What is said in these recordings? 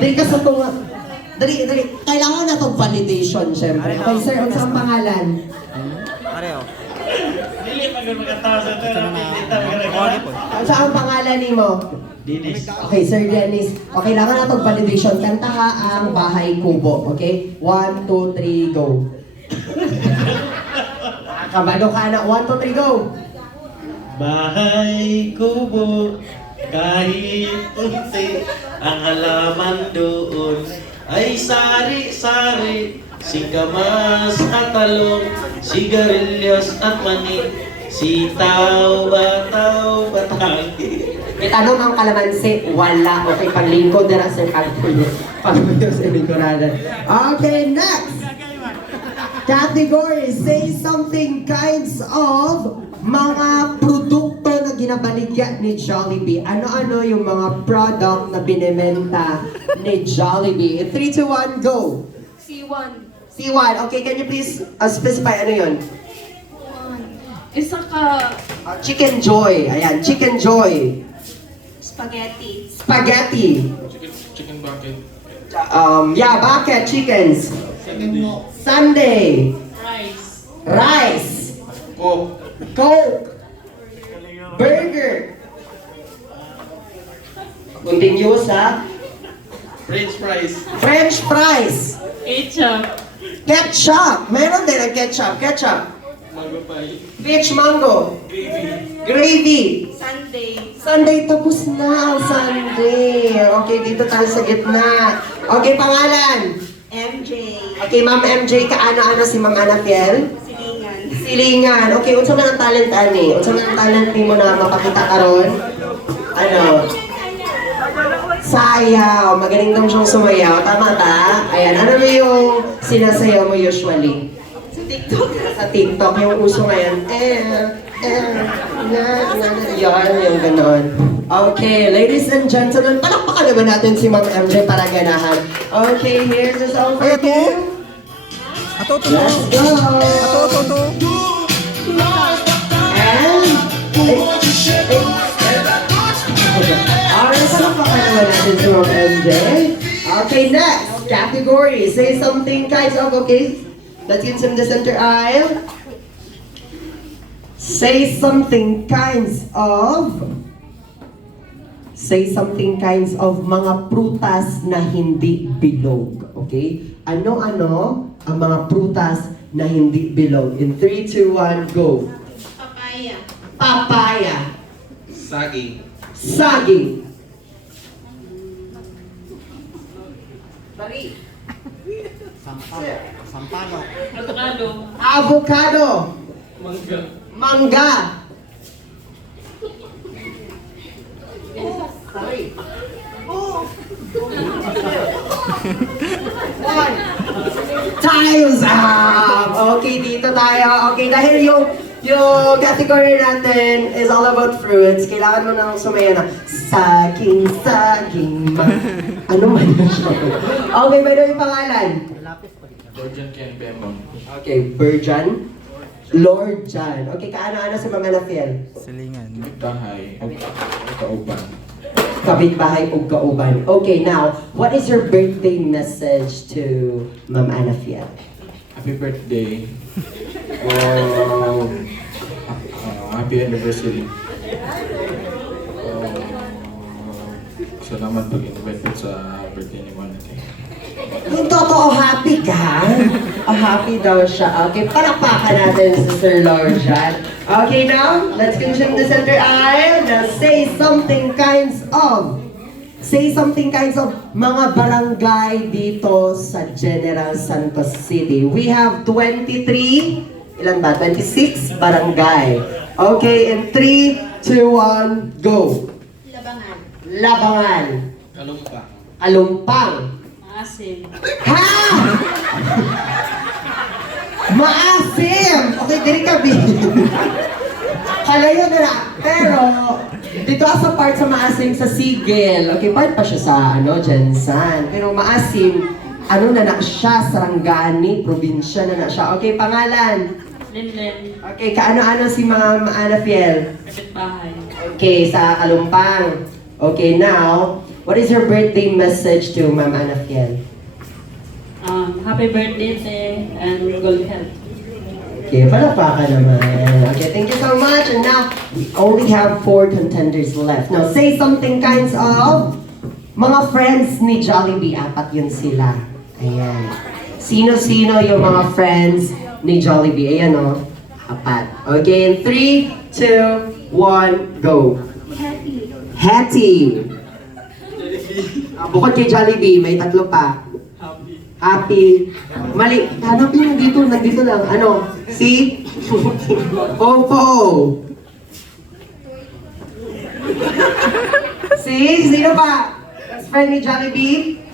Dali ka sa tunga. Dali. Kailangan na itong validation, syempre. Okay, sir, ano sa pangalan? Pareho. Dili magkatawa sa ito. Ano sa ang pangalan ni mo? Dinis. Okay, Sir Dennis. Okay, kailangan na itong validation. Kanta ka ang Bahay Kubo. Okay? 1, 2, 3, go. Kabado ka na. 1, 2, 3, go. Bahay kubo, kahit unti, ang halaman doon ay sari-sari, singkamas at talong, sigarilyas at mani, sitaw, bataw, batangi. May tanong ang kalamansi. Wala. Okay, paglingkod na lang, Sir Carpullo. Pagpuyo sa lingkuranan. Okay, next! Category, say something kinds of mga produkto na ginabaligya ni Jollibee. Ano-ano yung mga product na binementa ni Jollibee? 3, 2, 1, go! C1. C1, okay, can you please specify ano yun? Isa ka Chicken Joy. Ayan, Chicken Joy. spaghetti. Spaghetti. Chicken bucket. Yeah, bucket chickens. Sunday. Rice. Rice. Coke. Coke. Burger. Continuous ha? French fries. French fries. Ketchup. Ketchup. Meron din ang ketchup. Ketchup. Mango pie. Peach mango. Gravy. Gravy. Sunday. Sunday, tapos na ang Sunday. Okay, dito tayo sa gitna. Okay, pangalan. MJ. Okay, Ma'am MJ, kaano-ano si Ma'am Anafiel? Silingan. Silingan. Okay, unsa man ang talent ani? Unsa man ang talent nimo na mapakita karon? Ano? Sayaw. Magaling daw siyang sumayaw. Tama ta? Ayan, ano ba yung sinasayaw mo usually? Sa TikTok. Sa TikTok, yung uso ngayon. Yan, yung ganon. Okay, ladies and gentlemen, palakpakan naman natin si Ma'am MJ para ganahan. Okay, here's the song for you. Ato, to. Let's go! Ato. And... Alright, palakpakan naman natin si Ma'am MJ. Okay, next category. Say something kinds of, okay? Let's get some the center aisle. Say something kinds of mga prutas na hindi bilog. Okay? Ano-ano ang mga prutas na hindi bilog? In 3, 2, 1, go! Papaya. Papaya. Saging. Saging. Sampalok. Avocado. Avocado. Mangga. Mangga. Sorry. Time's up! Okay, dito tayo. Okay, dahil yung category natin is all about fruits, kailangan mo nang sumaya na saging, ano man yun siya? Okay, by the way, pangalan? Georgian Ken Bemon. Okay, Virgin. Lord John. Okay, kaano-ano si Ma'am Anafiel? Silingan. Bahay. Kauban. Kapitbahay ug kauban. Okay, now, what is your birthday message to Ma'am Anafiel? Happy birthday. Happy anniversary. Salamat pag-invite po sa birthday ni Manati. Yung totoo, happy ka? Happy daw siya. Okay, palakpakan natin si Sir Lord John. Okay, now, let's continue the center aisle. Now, say something kinds of mga barangay dito sa General Santos City. We have 23, ilan ba? 26 barangay. Okay, in 3, 2, 1, go! Labangan. Labangan. Kalumpa. Alumpang. Maasim. Ha? Maasim! Okay, diri ka, B. Kalayo na na. Pero, dito sa part sa maasim sa Sigel. Okay, part pa siya sa, Jensan. Pero maasim, na siya, Sarangani, probinsya na siya. Okay, pangalan. Limlim. Okay, kaano-ano si mga Anafiel? Kapitbahay. Okay, sa Kalumpang. Okay, now, What is your birthday message to Ma'am Ana Fiel? Happy birthday, Te, and good health. Okay, palakpakan naman. Okay, thank you so much. And now, we only have 4 contenders left. Now, say something kinds of mga friends ni Jollibee. 4 yun sila. Ayan. Sino-sino yung mga friends ni Jollibee? Ayan o. 4. Okay, in 3, 2, 1, go. Hattie. Bukod kay Jollibee, may 3 pa. Happy. Mali. Hanapin mo dito. Nandito lang. Ano? Si? Popo. Si? Sino pa? Best friend ni Jollibee?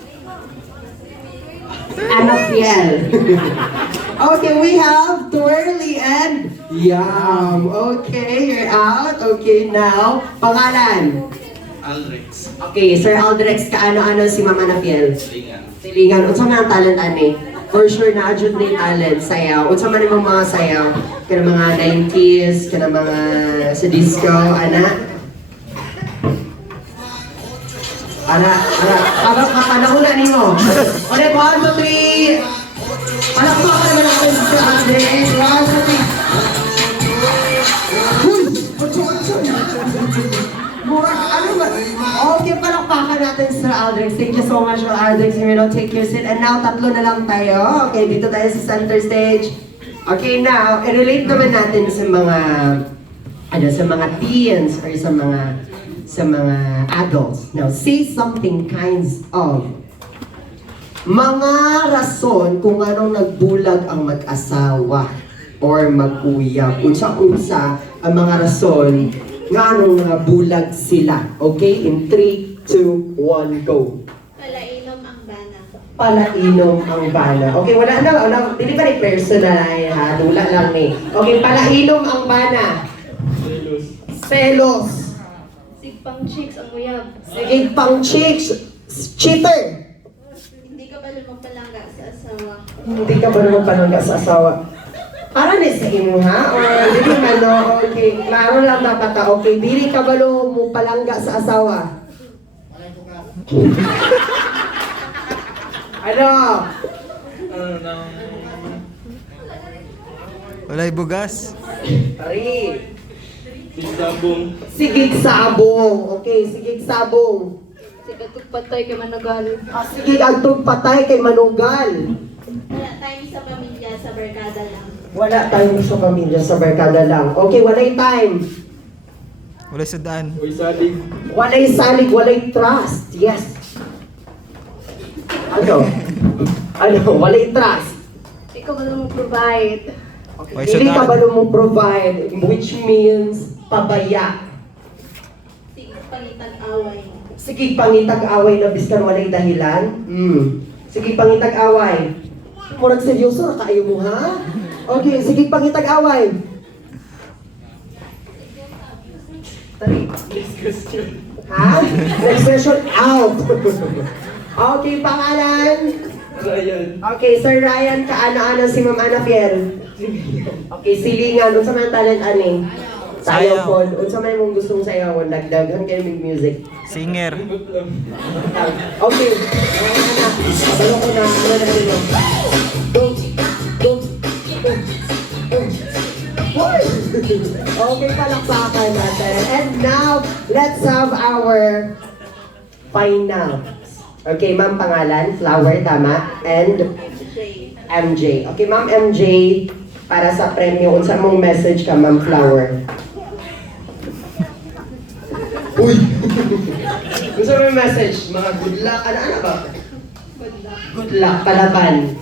Ana Fiel. Okay, we have Twirly and Yum. Okay, you're out. Okay, now, pangalan. Alrex. Okay, Sir Aldrex, kaano-ano si Mama na Fiel? Lingan. Silingan, unsa man ang talent ani? For sure na adjud ni talent sayaw. Unsa man imong mga sayaw? Kana mga 90s, kana mga sa disco, ana. Ana, panahon na nimo. Ulit, 1, 2, 3. Palakpakan naman ako sa Andres. 1, 2, 3. Murag, ano ba? Okay, palakpakan natin Sir Aldrex. Thank you so much, Sir Aldrex. You know, take your seat. And now, 3 na lang tayo. Okay, dito tayo sa center stage. Okay, now, i-relate naman natin sa mga, sa mga teens or sa mga adults. Now, say something kinds of mga rason kung anong nagbulag ang mag-asawa or mag-uyab. Unsa-unsa ang mga rason nga anong mga bulag sila. Okay? In 3, 2, 1, go. Palainom ang bana. Palainom ang bana. Okay, wala, hindi pa rin personal ha, dula lang ni. Okay, palainom ang bana. Selos. Sigpang chicks ang uyab. Sige, pang chicks. Cheater. Hindi ka ba lumagpalangga sa asawa? Hindi ka ba naman palangga sa asawa? Para ni sa imo ha? Or dili man no? Okay, klaro lang dapat ha? Okay, dili ka ba mo palangga sa asawa? Ano? Walay bugas. Tari. Sabong. Sigig sabong. Okay, sigig sabong. Sigatog patay ka managal. Sigig agtog patay kay manugal. Wala time sa pamilya, sa barkada lang. Wala tayong sa pamilya, sa barkada lang. Okay, walay time. Walay sudaan. Uy, saling. Walay salig, walay trust. Yes. Ano? Walay trust. Hindi ka ba provide? Walay Hindi ka sudaan. ba mo provide, which means pabaya. Sige, pangitag away. Sige, pangitag-away na biskan walay dahilan. Sige, pangitag-away. Murag seryoso na kayo mo, ha? Okay, sige, pangitag-away. Tari. Next question. Ha? Next question, out. Okay, pangalan. Ryan. Okay, Sir Ryan, kaano-ano si Ma'am Ana Fiel? Okay, silingan. Unsa man ang talent ani? Sayaw Sayaw. po. Unsa man imong gustong sayawon? Dagdagan kayo ng music. Singer. Okay. Balo ko na. Ano na sino? Go. Go. Go. Hoy! Okay, palakpakan natin. And now, let's have our final. Okay, ma'am, pangalan, Flower, tama? And Jay. MJ. Okay, ma'am MJ, para sa premyo, unsa mong message ka, ma'am Flower? Uy! Unsa mong message? Mga good luck, ano ba? Good luck. Good luck,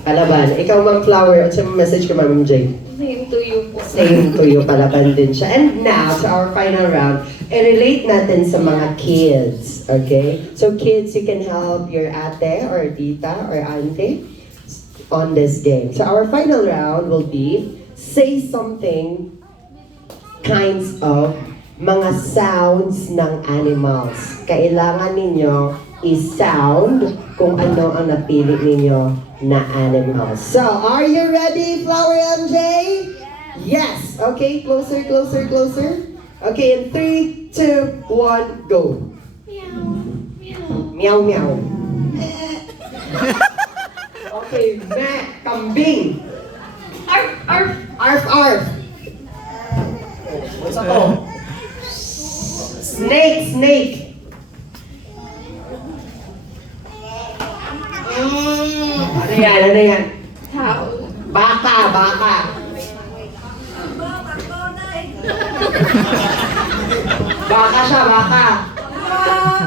kalaban. Ikaw, ma'am Flower, unsa mong message ka, ma'am MJ? Same to you po. Same to you, palaban din siya. And now, to our final round, i-relate natin sa mga kids, okay? So kids, you can help your ate or tita or auntie on this game. So our final round will be, say something kinds of mga sounds ng animals. Kailangan ninyo i-sound kung ano ang napili ninyo na animals. So, are you ready, Flower MJ? Yes! Okay, closer, closer, closer. Okay, in 3, 2, 1, go. Meow. Meow. Meow meow. Okay, me, kambing. Arf, arf. Arf arf. What's ako? Snake, snake. Ano yan, ano yan? Tao. Baka, baka. Baka siya, baka.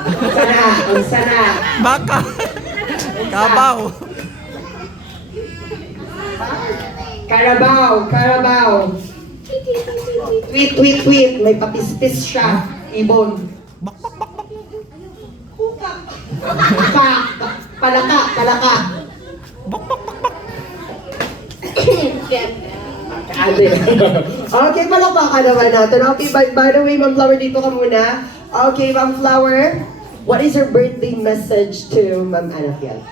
Unsa na, unsa na. Baka. Kabaw. Carabao, Carabao. Tweet, tweet, tweet. May papispis siya. Ibon. Pa, palaka, palaka. Okay, palakpakan naman natin. Okay, by the way, Ma'am Flower, dito ka muna. Okay, Ma'am Flower, what is your birthday message to Ma'am Anafiel?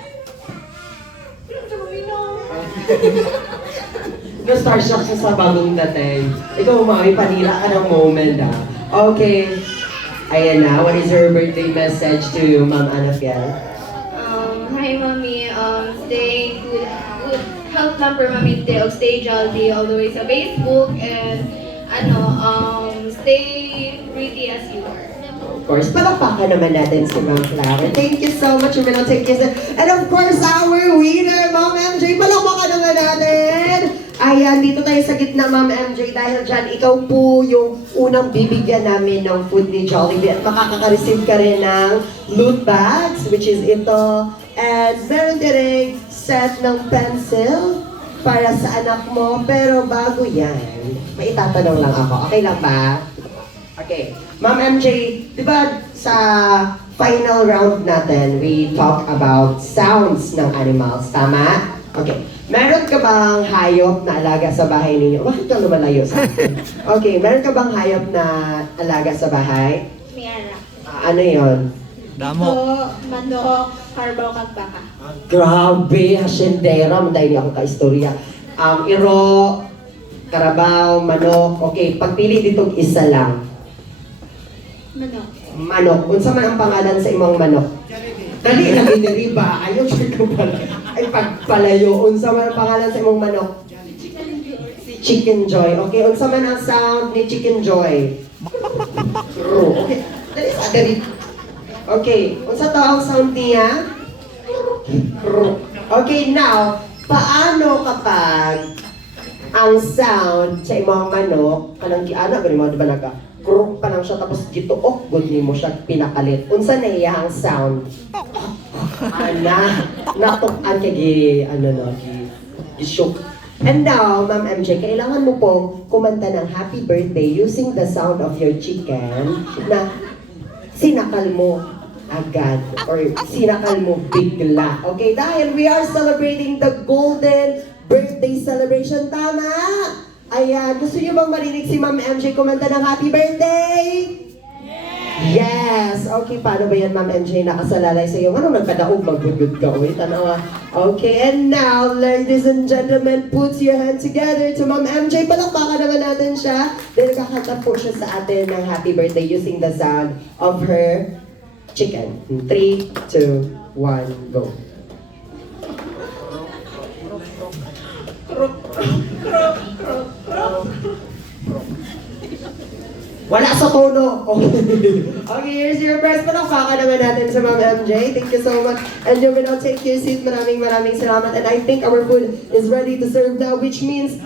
Na-starstruck siya sa bagong dating. Ikaw, Mami, panila ka ng moment, ah. Okay. Ayan na, what is your birthday message to Ma'am Anafiel? Hi, Mommy. Stay good. Good health lang for Mommy Teo. Stay jolly all the way sa Facebook. And, stay pretty as you are. Of course, palakpakan naman natin si Ma'am Flower. Thank you so much, Ma'am. Thank you. And of course, our winner, Ma'am MJ. Palakpakan naman natin. Ayan, dito tayo sa gitna, Ma'am MJ. Dahil dyan, ikaw po yung unang bibigyan namin ng food ni Jollibee. At makakaka-receive ka rin ng loot bags, which is ito. And meron din rin set ng pencil para sa anak mo. Pero bago yan, may itatanong lang ako. Okay lang ba? Okay. Ma'am MJ, di ba sa final round natin, we talk about sounds ng animals, tama? Okay. Meron ka bang hayop na alaga sa bahay ninyo? Bakit ka lumalayo sa akin? Okay, meron ka bang hayop na alaga sa bahay? Miara. Ano yon? Damo. Manok, carbo, kag baka. Grabe, hasyendera, manday niya akong kaistorya. Iro, karabaw, manok. Okay, pagpili ditong isa lang. Manok. Manok. Unsa man ang pangalan sa imong manok? Dali lang hindi ba? Ayaw siya ko pala. Ay pagpalayo. Unsa man ang pangalan sa imong manok? Si Chicken Joy. Okay, unsa man ang sound ni Chicken Joy? Okay. Dali sa dali. Okay, unsa to ang sound niya? Okay, now, paano kapag ang sound sa imong manok kanang giana gani mo di ba naga kruk pa lang siya tapos gituok gud nimo siya pinakalit unsa na iya ang sound ana natok-an kay gi shook. And now, Ma'am MJ, kailangan mo pong kumanta ng happy birthday using the sound of your chicken na sinakal mo agad or sinakal mo bigla. Okay, dahil we are celebrating the golden birthday celebration. Tama? Ayan, gusto niyo bang marinig si Ma'am MJ kumanta ng happy birthday? Yes! Okay, paano ba yan, Ma'am MJ? Nakasalalay sa iyo. Anong nagkadaog? Mag-good ka. Uy, tanawa. Okay, and now, ladies and gentlemen, put your hand together to Ma'am MJ. Palakpakan naman natin siya. Dahil kakanta po siya sa atin ng happy birthday using the sound of her chicken. 3, 2, 1, go. Wala sa tono. Okay, here's your prize. Palakpakan naman natin sa Ma'am MJ. Thank you so much. And you will now take your seat. Maraming salamat. And I think our food is ready to serve now, which means